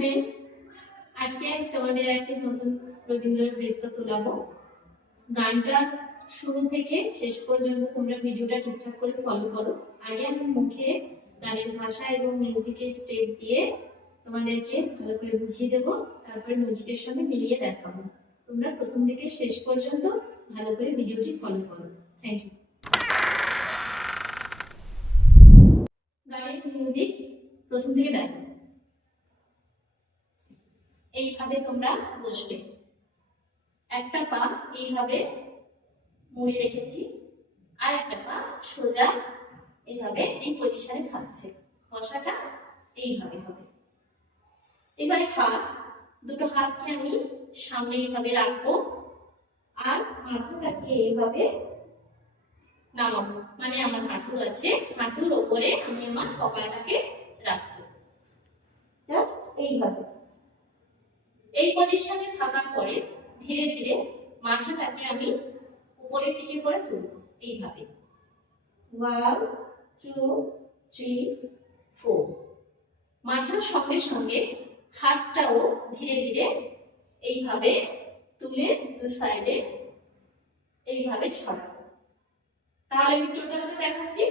Students, আজকে তোমাদের একটা নতুন রবীন্দ্র নৃত্য তোলাবো। গানটা শুরু থেকে শেষ পর্যন্ত তোমরা ভিডিওটা ঠিকঠাক করে ফলো করো। আগে আমি মুখে গানের ভাষা এবং মিউজিকের স্টেপ দিয়ে তোমাদেরকে ভালো করে বুঝিয়ে দেবো, তারপরে মিউজিকের সঙ্গে মিলিয়ে দেখাবো। তোমরা প্রথম থেকে শেষ পর্যন্ত ভালো করে ভিডিওটি ফলো করো। Thank you. গানের মিউজিক প্রথম থেকে দেখো। এইভাবে তোমরা বসবে, একটা পা এইভাবে মুড়ে রেখেছি, আর একটা পা সোজা এইভাবে এই পজিশনে থাকছে। বসাটা এইভাবে হবে। এবারে দুটো হাতকে আমি সামনে এইভাবে রাখবো, আর মাথাটাকে এইভাবে নামাবো, মানে আমার হাঁটু আছে, হাঁটুর ওপরে আমি আমার কপালটাকে রাখবো, জাস্ট এইভাবে। এই পজিশনে থাকার পরে ধীরে ধীরে মাথাটাকে আমি উপরের দিকে করে তুলব, এইভাবে 1 2 3 4। মাথার সঙ্গে সঙ্গে হাতটাও ধীরে ধীরে এইভাবে তুলে দু সাইডে এইভাবে ছড়াবো। তাহলে আমি টোটালটা দেখাচ্ছি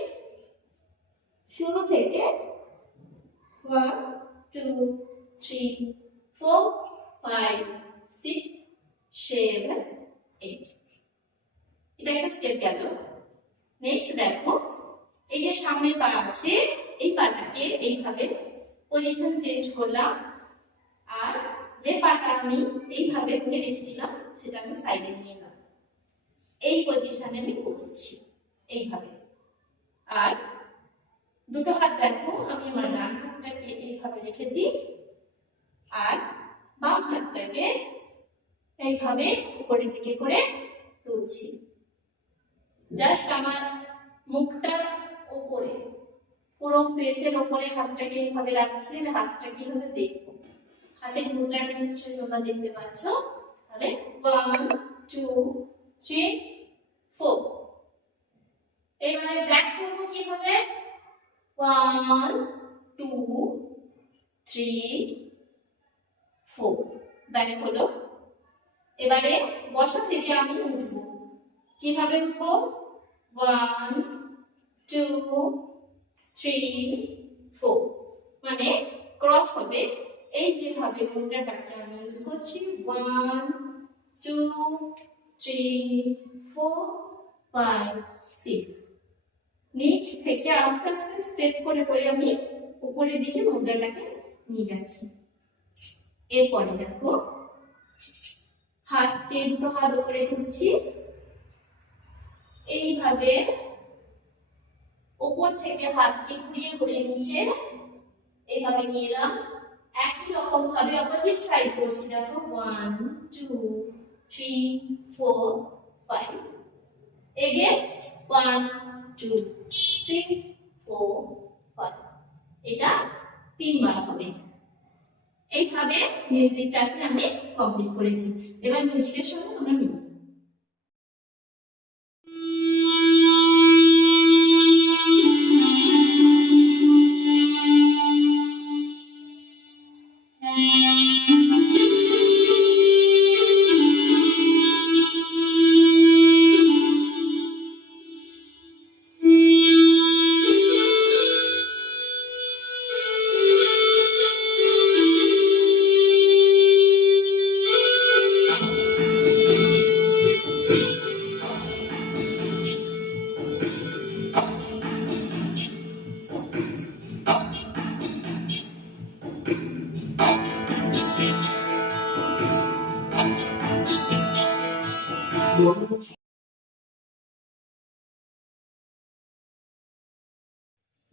শুরু থেকে 1 2 3 4 5 6 7 8। এটা একটা স্টেপ গেল। নেক্সট দেখো, এই যে সামনে পা আছে, এই পাটাকে এইভাবে পজিশন চেঞ্জ করলাম, আর যে পাটা আমি এইভাবে ধরে রেখেছিলাম সেটা আমি সাইডে নিয়ে এলাম। এই পজিশনে আমি বসছি এইভাবে। আর দুটো হাত দেখো, আমি আমার ডান হাতটাকে এইভাবে রেখেছি, আর বাম হাতটাকে এইভাবে উপরের দিকে করে তুলছি। জাস্ট আমার মুখটার উপরে, পুরো ফেসের উপরে হাতটাকে এইভাবে রাখছি। হাতটা কিভাবে দেখবো, হাতের মুদ্রাটা নিশ্চয়ই তোমরা দেখতে পাচ্ছ। তাহলে 1 2 3 4। এবারে ব্যাক করবো কিভাবে, 1 2 3 4। ব্যাক হলো। এবারে বসা থেকে আমি উঠবো, কিভাবে উঠবো, 1 2 3 4, মানে ক্রস হবে। এই যেভাবে মুদ্রাটাকে আমি ইউজ করছি, 1 2 3 4 5 6। নিচ থেকে আস্তে আস্তে স্টেপ করে করে আমি উপরের দিকে মুদ্রাটাকে নিয়ে যাচ্ছি। এরপরে দেখো, দুটো হাত উপরে তুলছি, এইভাবে উপর থেকে হাতকে ঘুরিয়ে ঘুরিয়ে নিচে এইভাবে নিয়ে এলাম। একই রকম ভাবে অপোজিট সাইড করছি। দেখো 1 2 3 4 5। এগেন 1 2 3 4 5। এটা 3 বার হবে। এইভাবে মিউজিকটাকে আমি কমপ্লিট করেছি। এবার মিউজিকের সঙ্গে তোমরা মিলো।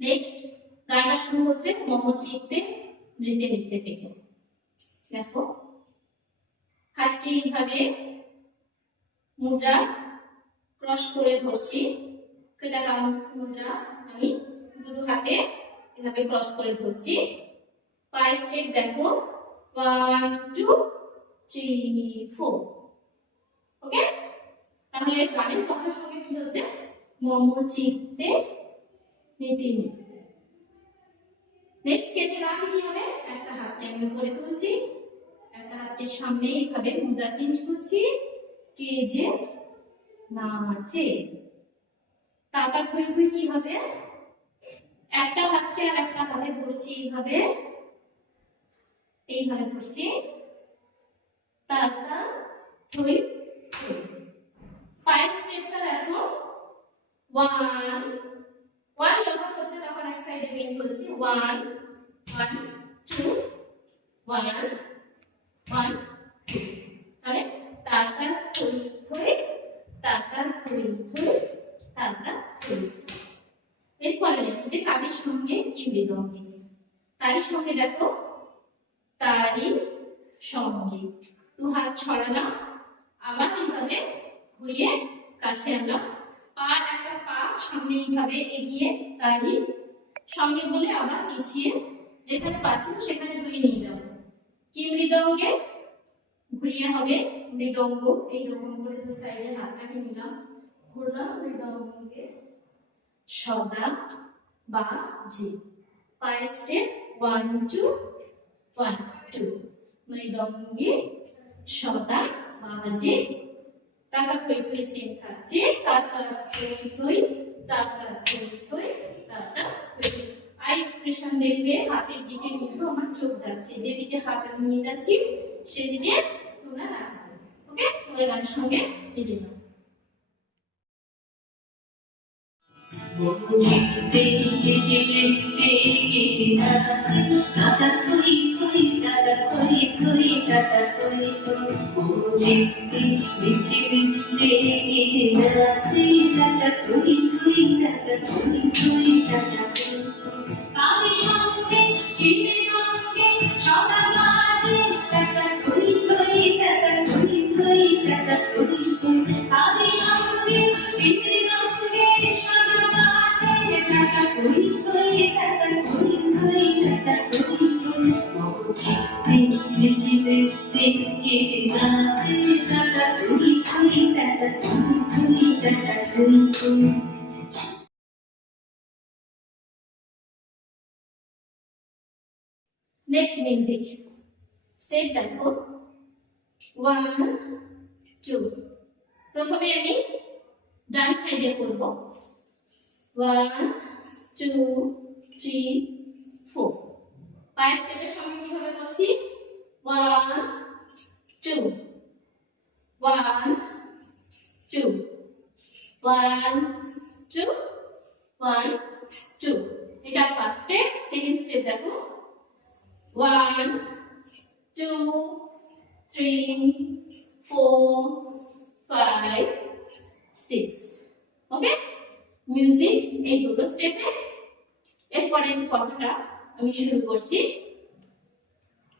নেক্সট গানটা শুরু হচ্ছে মোমো চিত্তে নৃত্যে নৃত্যে থেকে। দেখো, হাতটি এইভাবে মুদ্রা ক্রস করে ধরছি। এটা কামুক মুদ্রা, আমি দুটো হাতে এভাবে ক্রস করে ধরছি। পায়ের স্টেপ দেখো, 1 2 3 4। ওকে, তাহলে গানের কথার সঙ্গে কি হচ্ছে, মোমো চিত্তে নীতি। নেক্সট কেজে নাচে কি হবে, একটা হাতকে আমি উপরে তুলছি, একটা হাতকে সামনে এইভাবে মুদ্রা চেঞ্জ করছি, কেজে নাচে। তাতা থই থই কি হবে, একটা হাতকে আর একটা হাতে ধরছি এইভাবে, এইভাবে ধরছি, তাতা থই থই। পায়ের স্টেপটা দেখো, 1 1 যখন হচ্ছে তখন এক সাইডে বেন্ড করছি, 1 1 2 1 1 2। তাহলে তাতা থই থই, তাতা থই থই, তাতা থই। এরপরে লিখছি তালির সঙ্গে কি মৃদঙ্গে। তালির সঙ্গে দেখো, তালি সঙ্গে, দু হাত ছড়ালাম, আবার এইভাবে ঘুরিয়ে কাছে আনলাম, পা একটা পা সামনে এইভাবে এগিয়ে, তালি সঙ্গে বলে আবার পিছিয়ে যেখানে পাচ্ছি সেখানে ঘুরিয়ে নিয়ে যাবো। কি মৃদঙ্গে ঘুরিয়ে হবে মৃদঙ্গ, এইরকম করে দু সাইডে হাতটাকে নিলাম, ঘুরলাম মৃদঙ্গে সদা বাজে। পায়ের স্টেপ 1 2 1 2, মৃদঙ্গে সদা বাজে। তাতা থই থই সেম থাকছে, তাতা থই থই, তাতা থই থই, তাতা থই। আই এক্সপ্রেশন দেখবে হাতের দিকে কিন্তু আমার চোখ যাচ্ছে, যেদিকে হাত আমি নিয়ে যাচ্ছি সেদিকে তোমরা রাখবে। ওকে, তোমরা গানের সঙ্গে মিলিয়ে নাও। Momo chitte chitte chitte naache, tata koi koi, tata koi koi, tata koi koi. Momo chitte chitte chitte naache, tata koi koi, tata koi koi, tata koi koi. Tali shange chitte gange shoda baje, tata koi koi, tata koi koi, tata koi koi. Tali shange chitte gange shoda tata koi koi, tata koi koi, tata koi koi. Momo chitte chitte chitte naache, tata koi koi, tata koi koi, tata koi koi. Next music step দেখো, 1 2। প্রথমে আমি ডান সাইডে করব, 1 2 3 4। পায়ের স্টেপের সঙ্গে কিভাবে করছি, 1 2 1 2 1 2 1 2। এটা ফার্স্ট স্টেপ। সেকেন্ড স্টেপ দেখো, 1 2 3 4 5 6। ওকে, মিউজিক এই দুটো স্টেপে। এরপরে কথাটা আমি শুরু করছি,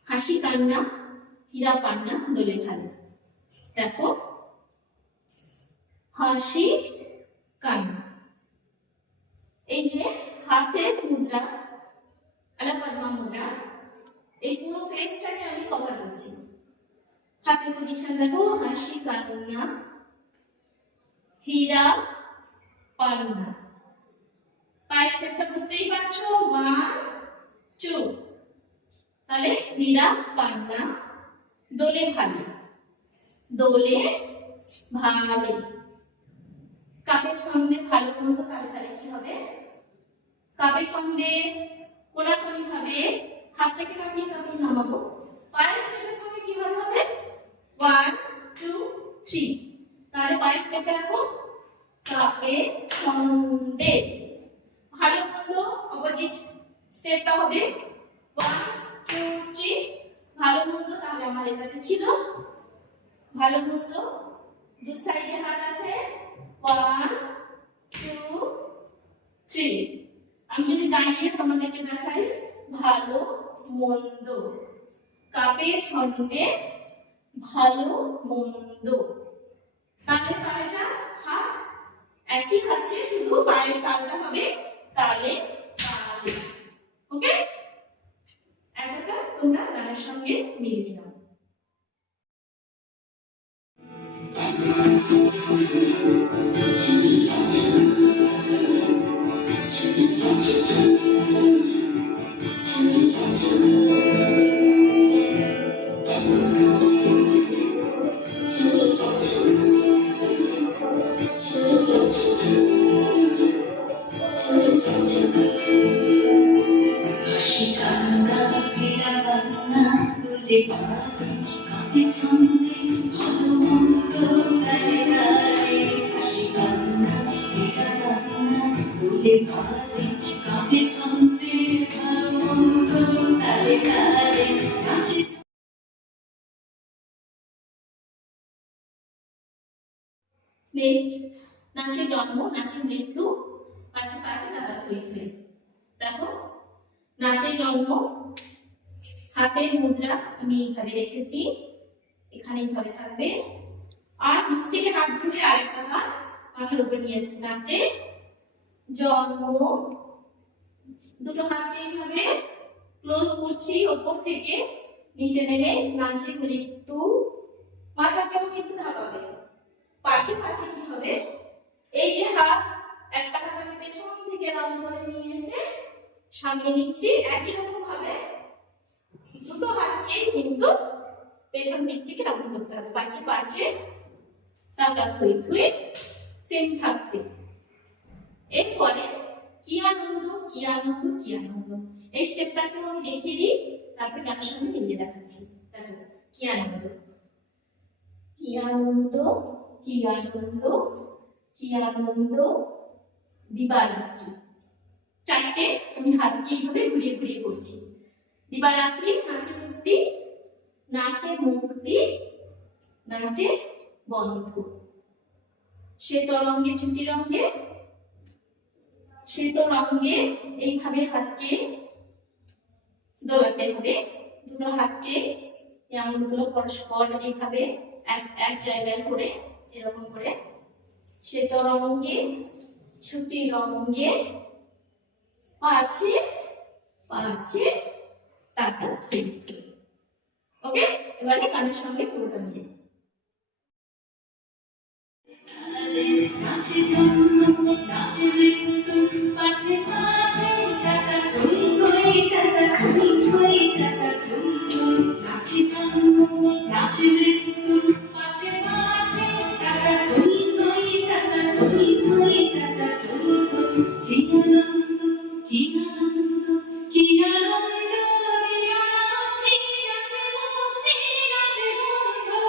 হাসি কান্না হীরা পান্না দোলে ভালো। দেখো, হাসি কান্না, এই যে হাতের মুদ্রা আলাপদ্মা মুদ্রা, এই পুরো ফেসটাকে আমি কভার করছি। হাতের পজিশন দেখো, হাসি কান্না হীরা পান্না। পায়ের স্টেপটা বুঝতেই পারছো, 1 2। তাহলে হীরা পান্না দোলে ভালে, দোলে ভালে। কাপের ছন্দে ভালো মন্দ, তাহলে তাহলে কি হবে, কাপের ছন্দে কোনাকুনি ভাবে হাতটাকে কাঁপিয়ে কাঁপিয়ে নামাবো। পায়ের স্টেপের সঙ্গে কিভাবে হবে, 1 2 3। তাহলে পায়ের স্টেপে রাখো, কাপের ছন্দে ভালো মন্দ অপোজিট স্টেপটা হবে 1 2 3। ভালো মন্দ, তাহলে আমার এটাতে ছিল ভালো মন্দ, দু সাইডে হাত আছে, 1 2 3। আমি যদি দাঁড়িয়ে তোমাদেরকে দেখাই, ভালো মন্দ, কাপের ছন্দে ভালো মন্দ। তাহলে তালেটা হাত একই আছে, শুধু পায়ের তালটা হবে তালে তালে। ওকে, একটা তোমরা গানের সঙ্গে মিলিয়ে নাও। ভাবে কাকে ছন্দে ভালো মন্দ তালে তালে হাসি কান্না এটা কান্না বলে ভাবে কাকে ছন্দে ভালো মন্দ তালে তালে নাচে। নেক্সট, নাচে জন্ম নাচে মৃত্যু পাছে পাছে দাদা থই থই। দেখো, নাচে জন্ম, হাতের মুদ্রা আমি এইভাবে রেখেছি, এখানে এইভাবে থাকবে, আর নিচ থেকে হাত ধরে আরেকটা হাত মাথার উপরে নিয়েছি। নাচে জন্ম, দুটো হাতকে এইভাবে ক্লোজ করছি ওপর থেকে নিচে নেমে। নাচে মৃত্যু, মাথাকেও কিন্তু ঢাকাবে। পাছে পাছে কি হবে, এই যে হাত, একটা হাত আমি পেছন থেকে রাউন্ড করে নিয়ে এসে সামনে নিচ্ছি, একই রকম ভাবে দুটো হাতকে কিন্তু পেছন দিক থেকে রাউন্ড করতে হবে। পাছে পাছে টাটা থই থই সেম থাকছে। এরপরে কি আনন্দ কি আনন্দ কি আনন্দ, এই স্টেপটাকে আমি দেখিয়ে দিই, তারপর গানের সঙ্গে মিলিয়ে দেখাচ্ছি। দেখো, কি আনন্দ কি আনন্দ কি আনন্দ কি আনন্দ দিবারাত্রি। চারটে আমি হাতকে এইভাবে ঘুরিয়ে ঘুরিয়ে করছি। দিবারাত্রি, নাচে মুক্তি, নাচে মুক্তি, নাচে বন্ধু। সে তরঙ্গে ছুটি রঙ্গে, সে তো রঙ্গে এইভাবে হাতকে দোলাতে হবে। দুটো হাতকে আঙুলগুলো পরস্পর এইভাবে এক জায়গায় করে এরকম করে, সে তো রঙ্গে ছুটি রঙ্গে পাছে পাছে টাটা থই থই। ওকে, এবারে গানের সঙ্গে পুরোটা মিলে। নাচে জন্ম নাচে মৃত্যু পাছে পাছে টাটা থই থই টাটা থই থই টাটা থই থই। নাচে জন্ম নাচে মৃত্যু পাছে পাছে টাটা থই থই টাটা থই থই টাটা থই থই। কি আনন্দ কি আনন্দ কি আনন্দ দিবারাত্রি, নাচে মুক্তি নাচে বন্ধু।